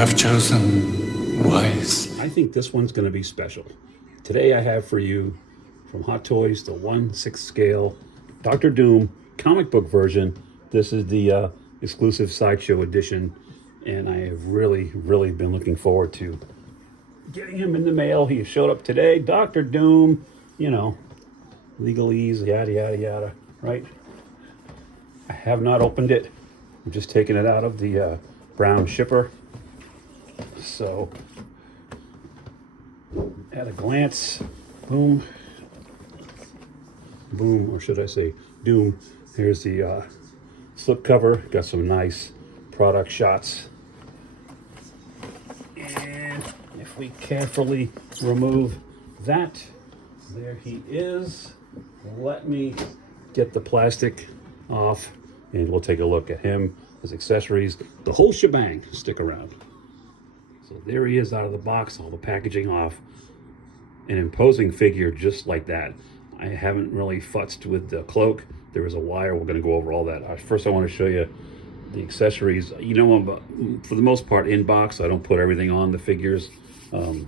have chosen wisely. I think this one's going to be special. Today I have for you, from Hot Toys, the 1/6 scale Doctor Doom comic book version. This is the exclusive Sideshow edition, and I have really been looking forward to getting him in the mail. He showed up today. Doctor Doom, you know, legalese, yada yada yada, right? I have not opened it. I'm just taking it out of the brown shipper. So, at a glance, boom, boom, or should I say doom. Here's the slip cover. Got some nice product shots. And if we carefully remove that, there he is. Let me get the plastic off and we'll take a look at him, his accessories, the whole shebang. Stick around. So there he is out of the box, all the packaging off. An imposing figure just like that. I haven't really futzed with the cloak. There is a wire. We're going to go over all that. First, I want to show you the accessories. You know, for the most part, in box. I don't put everything on the figures. I'm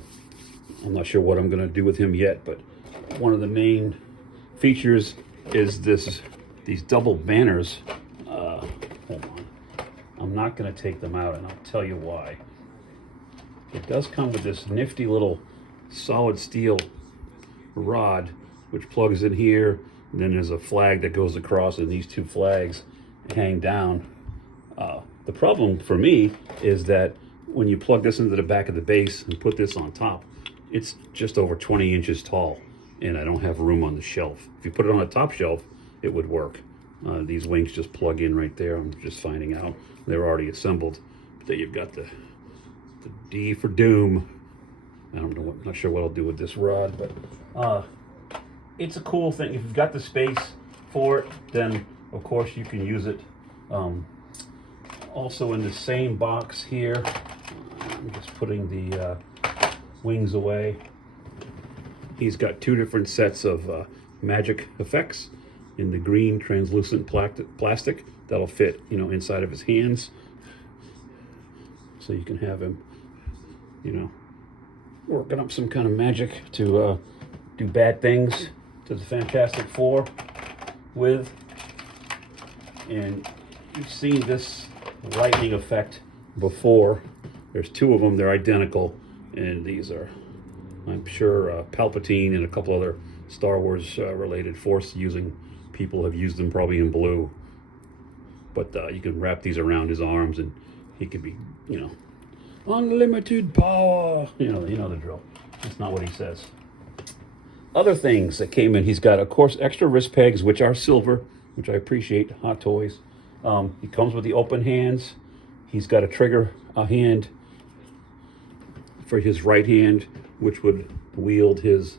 not sure what I'm going to do with him yet, but one of the main features is these double banners. Hold on. I'm not going to take them out, and I'll tell you why. It does come with this nifty little solid steel rod, which plugs in here. And then there's a flag that goes across, and these two flags hang down. The problem for me is that when you plug this into the back of the base and put this on top, it's just over 20 inches tall, and I don't have room on the shelf. If you put it on a top shelf, it would work. These wings just plug in right there. I'm just finding out. They're already assembled. But then you've got the D for Doom. I don't know, not sure what I'll do with this rod, but it's a cool thing. If you've got the space for it, then of course you can use it. Also in the same box here, I'm just putting the wings away. He's got two different sets of magic effects in the green translucent plastic that'll fit, you know, inside of his hands. So you can have him, you know, working up some kind of magic to do bad things to the Fantastic Four with. And you've seen this lightning effect before. There's two of them. They're identical, and these are, I'm sure, Palpatine and a couple other Star Wars related Force using people have used them, probably in blue. But you can wrap these around his arms, and he could be, you know, unlimited power. You know the drill. That's not what he says. Other things that came in, he's got, of course, extra wrist pegs, which are silver, which I appreciate. Hot Toys. He comes with the open hands. He's got a trigger hand for his right hand, which would wield his,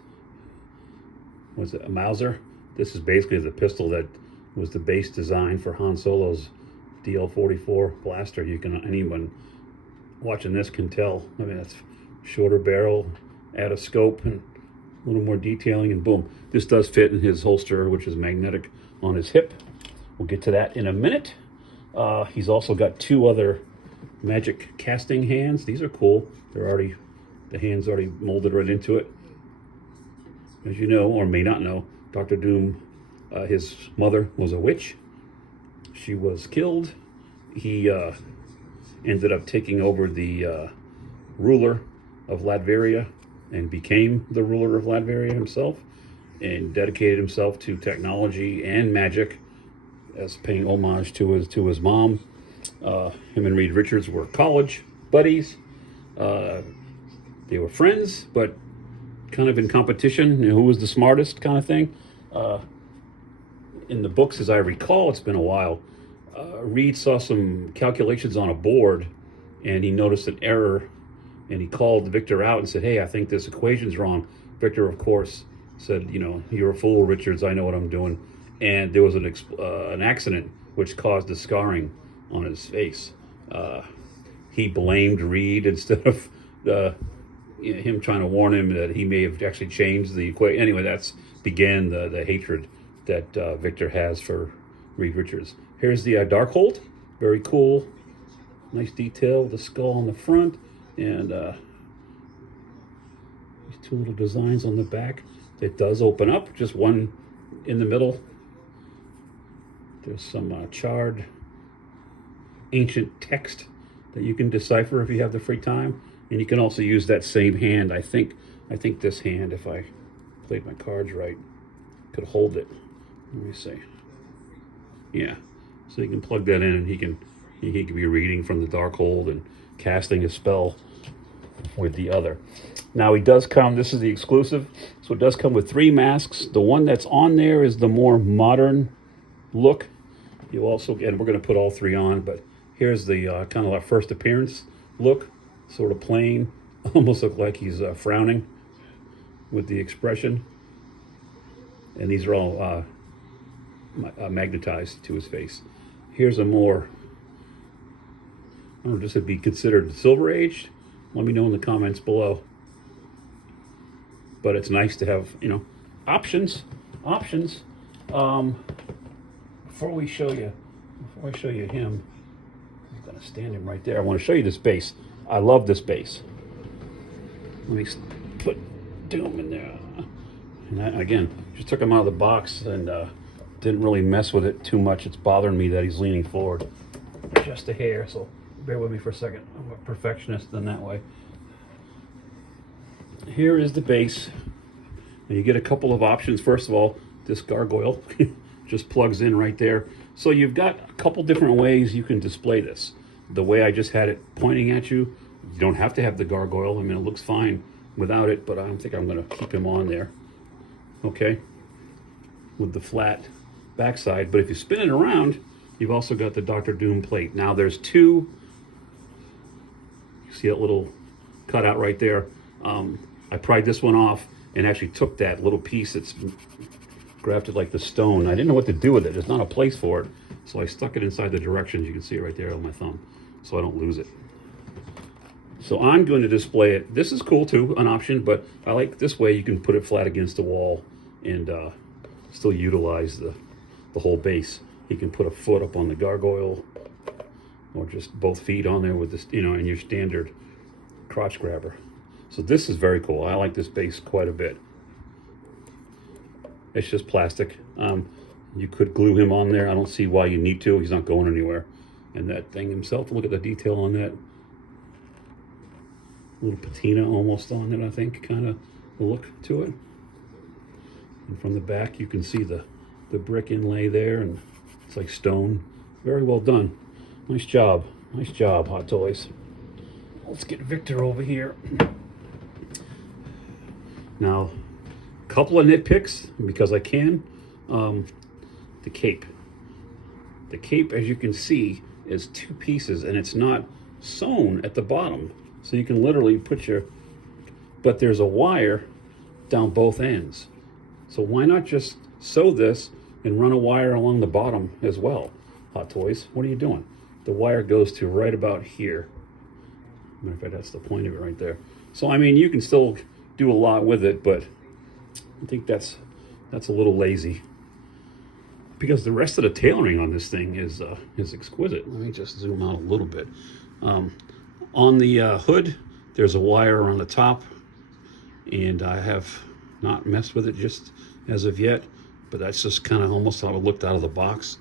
what's it, a Mauser? This is basically the pistol that was the base design for Han Solo's DL-44 blaster. Anyone watching this can tell. I mean, that's shorter barrel, add a scope, and a little more detailing, and boom. This does fit in his holster, which is magnetic on his hip. We'll get to that in a minute. He's also got two other magic casting hands. These are cool. The hand's already molded right into it. As you know, or may not know, Dr. Doom, his mother was a witch. She was killed. He ended up taking over the ruler of Latveria and became the ruler of Latveria himself, and dedicated himself to technology and magic as paying homage to his mom. Him and Reed Richards were college buddies. They were friends, but kind of in competition, you know, who was the smartest kind of thing. In the books, as I recall, it's been a while, Reed saw some calculations on a board, and he noticed an error, and he called Victor out and said, "Hey, I think this equation's wrong." Victor, of course, said, "You know, you're a fool, Richards. I know what I'm doing." And there was an accident which caused a scarring on his face. He blamed Reed instead of him trying to warn him that he may have actually changed the equation. Anyway, that's began the hatred that Victor has for Reed Richards. Here's the Darkhold. Very cool Nice detail, the skull on the front, and these two little designs on the back. It does open up, just one in the middle. There's some charred ancient text that you can decipher if you have the free time. And you can also use that same hand. I think this hand, if I played my cards right, could hold it. Let me see. Yeah. So you can plug that in, and he can be reading from the Darkhold and casting a spell with the other. Now he does come, this is the exclusive, so it does come with 3 masks. The one that's on there is the more modern look. You also, and we're going to put all 3 on, but here's the kind of our first appearance look, sort of plain, almost look like he's frowning with the expression. And these are all magnetized to his face. Here's a more, I don't know, this would be considered Silver Age. Let me know in the comments below. But it's nice to have, you know, options. Before I show you him, I'm gonna stand him right there. I want to show you this base. I love this base. Let me put Doom in there. And again, just took him out of the box and didn't really mess with it too much. It's bothering me that he's leaning forward just a hair, so bear with me for a second. I'm a perfectionist in that way. Here is the base, and you get a couple of options. First of all, this gargoyle just plugs in right there. So you've got a couple different ways you can display this. The way I just had it pointing at you, you don't have to have the gargoyle. I mean, it looks fine without it, but I don't think I'm going to keep him on there. Okay, with the flat backside. But if you spin it around, you've also got the Dr. Doom plate. Now there's 2, you see that little cutout right there. I pried this one off and actually took that little piece that's grafted like the stone. I didn't know what to do with it. There's not a place for it. So I stuck it inside the directions. You can see it right there on my thumb, so I don't lose it. So I'm going to display it. This is cool too, an option, but I like this way. You can put it flat against the wall and still utilize the whole base. You can put a foot up on the gargoyle, or just both feet on there with this, you know, and your standard crotch grabber. So this is very cool. I like this base quite a bit. It's just plastic. You could glue him on there. I don't see why you need to. He's not going anywhere. And that thing himself, look at the detail on that. Little patina almost on it, I think, kind of look to it. And from the back, you can see the brick inlay there, and it's like stone. Very well done. Nice job. Nice job, Hot Toys. Let's get Victor over here. Now, a couple of nitpicks, because I can. The cape. The cape, as you can see, is 2 pieces, and it's not sewn at the bottom. So you can literally put your, but there's a wire down both ends. So why not just sew this and run a wire along the bottom as well, Hot Toys? What are you doing? The wire goes to right about here. Matter of fact, that's the point of it right there. So, I mean, you can still do a lot with it, but I think that's a little lazy, because the rest of the tailoring on this thing is exquisite. Let me just zoom out a little bit. On the hood, there's a wire around the top, and I have not messed with it just as of yet, but that's just kind of almost how it looked out of the box.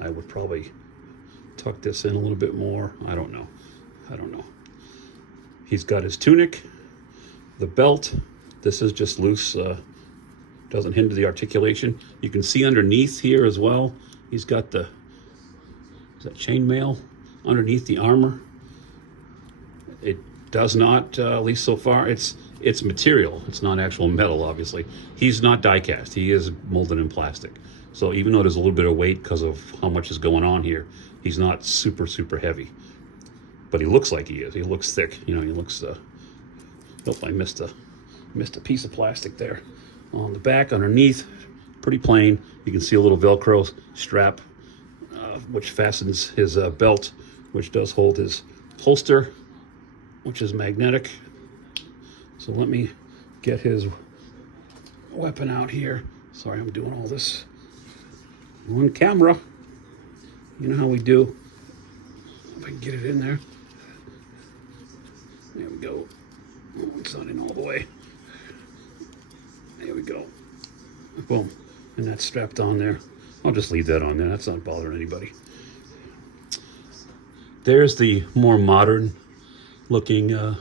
I would probably tuck this in a little bit more. I don't know. He's got his tunic, the belt. This is just loose, doesn't hinder the articulation. You can see underneath here as well, he's got the, is that chainmail underneath the armor? It does not, at least so far, it's material. It's not actual metal, obviously. He's not die cast. He is molded in plastic. So even though there's a little bit of weight because of how much is going on here, he's not super, super heavy. But he looks like he is. He looks thick. You know, he looks, oh, I missed a piece of plastic there. On the back, underneath, pretty plain. You can see a little Velcro strap, which fastens his belt, which does hold his holster, which is magnetic. So let me get his weapon out here. Sorry, I'm doing all this on camera. You know how we do. If I can get it in there. There we go. Oh, it's not in all the way. There we go. Boom. And that's strapped on there. I'll just leave that on there. That's not bothering anybody. There's the more modern looking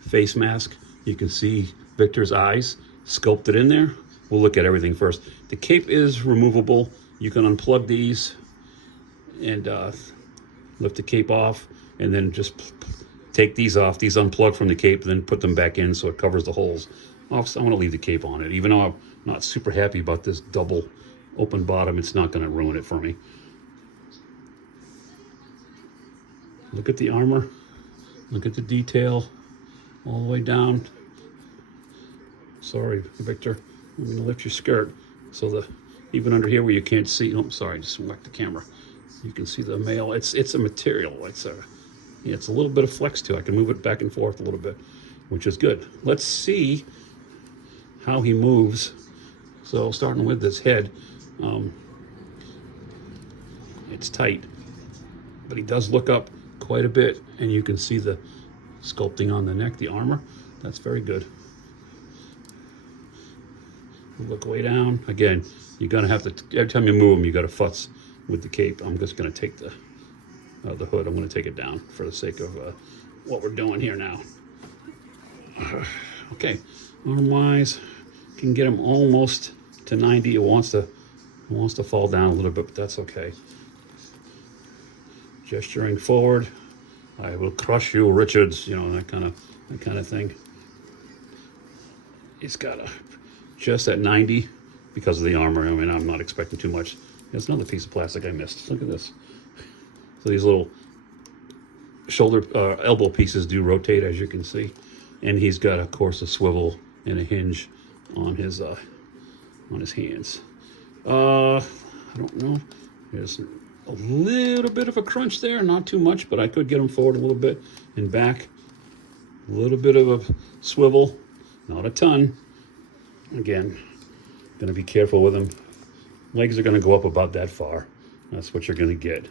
face mask. You can see Victor's eyes sculpted in there. We'll look at everything first. The cape is removable. You can unplug these and lift the cape off, and then just take these off. These unplug from the cape, and then put them back in so it covers the holes. I'm going to leave the cape on it. Even though I'm not super happy about this double open bottom, it's not going to ruin it for me. Look at the armor. Look at the detail all the way down. Sorry, Victor. I'm going to lift your skirt so the even under here where you can't see. Oh, sorry, just whacked the camera. You can see the mail. It's a material. It's a little bit of flex too. I can move it back and forth a little bit, which is good. Let's see how he moves. So starting with this head, it's tight, but he does look up quite a bit, and you can see the sculpting on the neck, the armor. That's very good. Look way down. Again, you're gonna have to, every time you move them, you gotta futz with the cape. I'm just gonna take the hood. I'm gonna take it down for the sake of what we're doing here now. Okay, arm-wise, can get him almost to 90. It wants to fall down a little bit, but that's okay. Gesturing forward. I will crush you, Richards. You know, that kind of thing. He's got just at 90 because of the armor. I mean, I'm not expecting too much. There's another piece of plastic I missed. Look at this. So these little shoulder, elbow pieces do rotate, as you can see. And he's got, of course, a swivel and a hinge on his hands. I don't know. There's a little bit of a crunch there, not too much, but I could get him forward a little bit and back. A little bit of a swivel, not a ton. Again, gonna be careful with him. Legs are gonna go up about that far. That's what you're gonna get.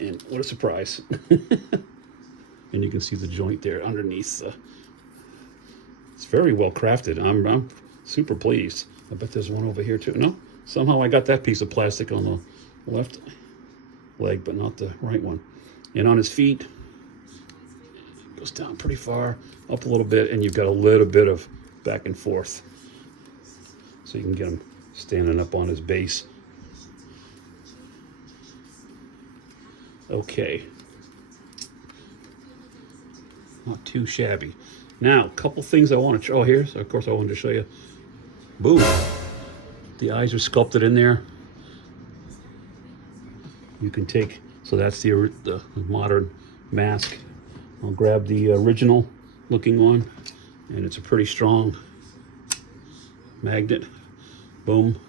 And what a surprise. And you can see the joint there underneath. It's very well crafted. I'm super pleased. I bet there's one over here too. No, somehow I got that piece of plastic on the left leg, but not the right one. And on his feet, it goes down pretty far, up a little bit, and you've got a little bit of back and forth. So you can get him standing up on his base. Okay. Not too shabby. Now, a couple things I want to show here. So of course I wanted to show you. Boom. The eyes are sculpted in there. You can take, so that's the modern mask. I'll grab the original looking one, and it's a pretty strong magnet. Boom.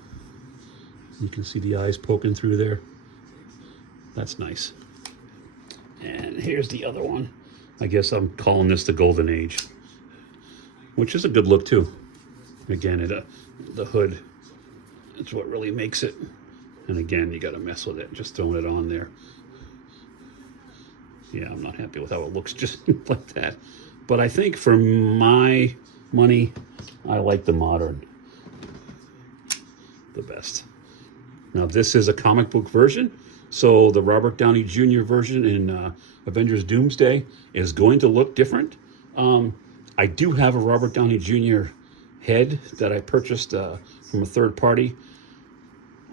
You can see the eyes poking through there. That's nice. And here's the other one. I guess I'm calling this the Golden Age, which is a good look too. Again, the hood, it's what really makes it. And again, you got to mess with it, just throwing it on there. Yeah, I'm not happy with how it looks just like that. But I think for my money, I like the modern the best. Now, this is a comic book version. So the Robert Downey Jr. version in Avengers Doomsday is going to look different. I do have a Robert Downey Jr. head that I purchased from a third party.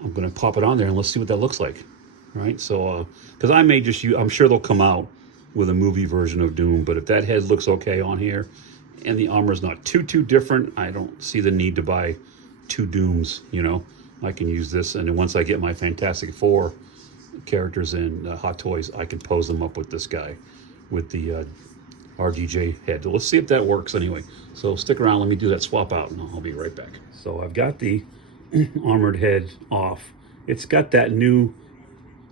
I'm going to pop it on there and let's see what that looks like. Right? So, because I may just use, I'm sure they'll come out with a movie version of Doom, but if that head looks okay on here and the armor is not too different, I don't see the need to buy two Dooms, you know. I can use this, and then once I get my Fantastic Four characters in Hot Toys, I can pose them up with this guy with the RDJ head. Let's see if that works anyway. So stick around, let me do that swap out, and I'll be right back. So I've got the armored head off. It's got that new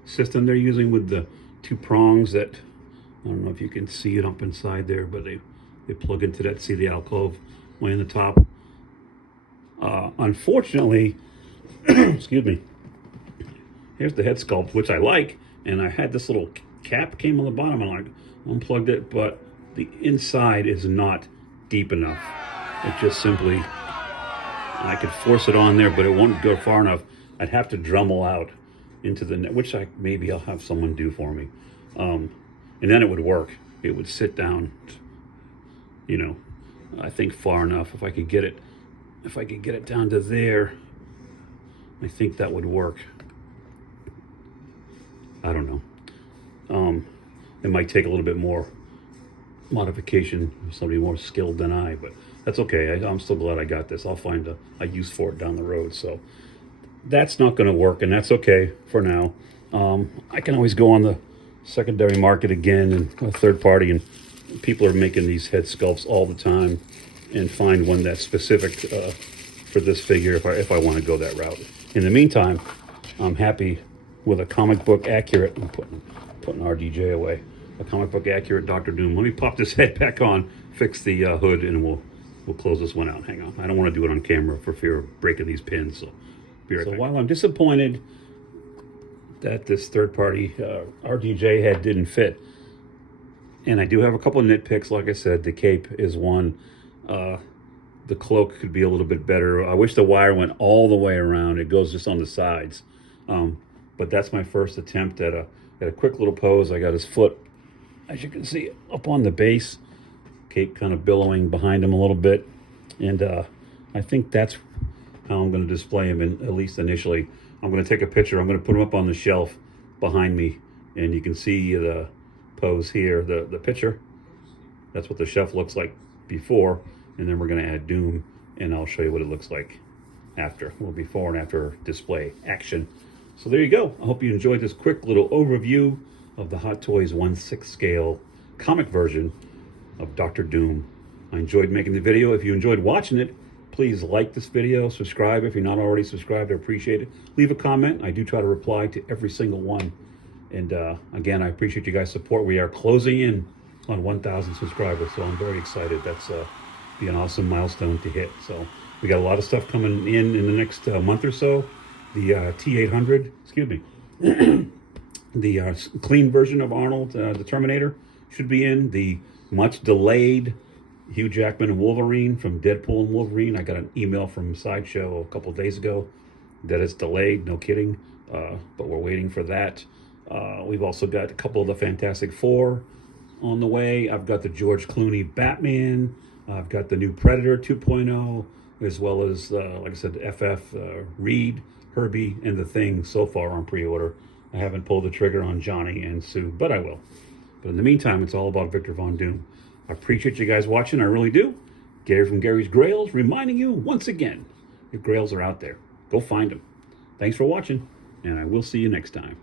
system they're using with the two prongs that, I don't know if you can see it up inside there, but they plug into that, see the alcove way in the top. Unfortunately, excuse me, here's the head sculpt, which I like, and I had this little cap came on the bottom. I like unplugged it, but the inside is not deep enough. It just simply, I could force it on there, but it won't go far enough. I'd have to Dremel out into the net, which maybe I'll have someone do for me. And then it would work. It would sit down, you know, I think far enough. If I could get it down to there, I think that would work. I don't know. It might take a little bit more modification, somebody more skilled than I, but that's okay. I'm still glad I got this. I'll find a use for it down the road. So that's not going to work, and that's okay for now. I can always go on the secondary market again and a third party, and people are making these head sculpts all the time, and find one that's specific for this figure if I want to go that route. In the meantime, I'm happy with a comic book accurate. I'm putting RDJ away. A comic book accurate Dr. Doom. Let me pop this head back on, fix the hood, and we'll close this one out. Hang on. I don't want to do it on camera for fear of breaking these pins. So be right back. While I'm disappointed that this third-party RDJ head didn't fit, and I do have a couple of nitpicks. Like I said, the cape is one. The cloak could be a little bit better. I wish the wire went all the way around. It goes just on the sides. But that's my first attempt at a quick little pose. I got his foot, as you can see, up on the base. Cape kind of billowing behind him a little bit. And I think that's how I'm going to display him, at least initially. I'm going to take a picture. I'm going to put him up on the shelf behind me. And you can see the pose here, the picture. That's what the shelf looks like before. And then we're going to add Doom, and I'll show you what it looks like after. Well, before and after display action. So there you go. I hope you enjoyed this quick little overview of the Hot Toys 1/6 scale comic version of Dr. Doom. I enjoyed making the video. If you enjoyed watching it, please like this video, subscribe if you're not already subscribed. I appreciate it. Leave a comment. I do try to reply to every single one. And again, I appreciate you guys' support. We are closing in on 1,000 subscribers, so I'm very excited. That's be an awesome milestone to hit. So we got a lot of stuff coming in the next month or so. The T800, excuse me, the clean version of Arnold, the Terminator, should be in. The much delayed Hugh Jackman and Wolverine from Deadpool and Wolverine. I got an email from Sideshow a couple of days ago that it's delayed, no kidding, but we're waiting for that. We've also got a couple of the Fantastic Four on the way. I've got the George Clooney Batman. I've got the new Predator 2.0, as well as, like I said, FF, Reed, Herbie, and The Thing so far on pre-order. I haven't pulled the trigger on Johnny and Sue, but I will. But in the meantime, it's all about Victor Von Doom. I appreciate you guys watching. I really do. Gary from Gary's Grails reminding you once again, your grails are out there. Go find them. Thanks for watching, and I will see you next time.